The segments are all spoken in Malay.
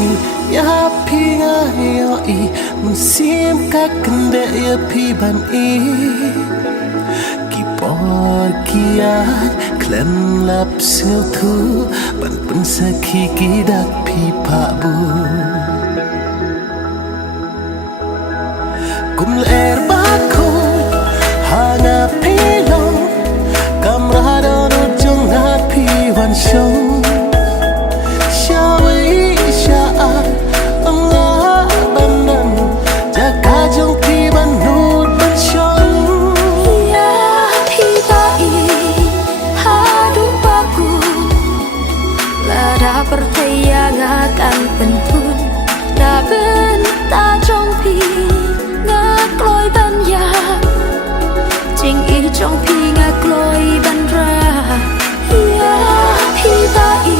si ya pi nga yo I mun sim ka kende ya pi ban I ki por kiat klen lap sil thu ban pun sakhi ki dak pi pa bu kum er ba ko hanga pi long kamrado no jong na pi wan show percaya akan pentun na ben ta trong pi ngak loi ban ya jing I trong pi ngak loi ban ra ya pi ta I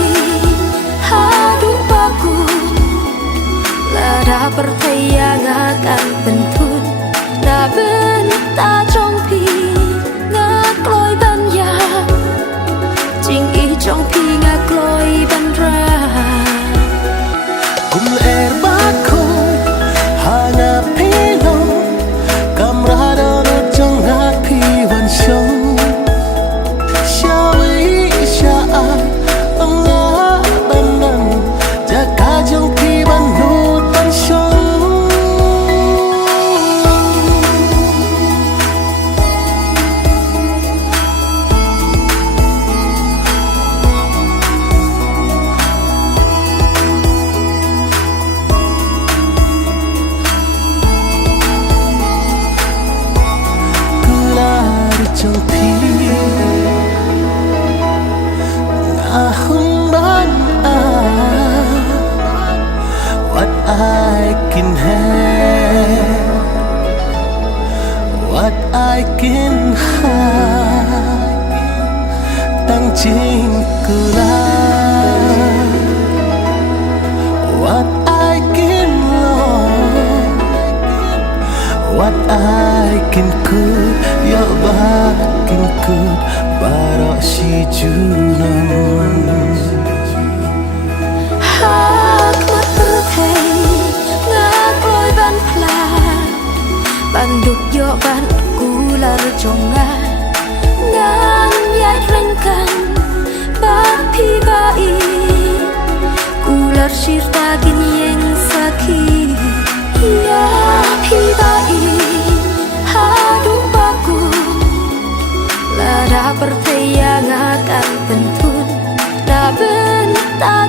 ha du ba ku la da percaya akan pentun na ben ta trong pi ngak loi ban ya jing I trong pi ngak loi ban ra kum er ba ko hana pelo kamrado no jong na pi wan show shawi sha anga banan jaka jong pi ban no tan show trong pi ahun ban what I can have what I can have tang ching kula what I can love what I can could ya bakin could bara si junon hak mat perthei ngak loi ban pla ban duk yo ban kular jonga ngan yai rengkan ba pi ba I kular shirta gin yeng sakhi ya pi ba I percaya akan pentun na ben ta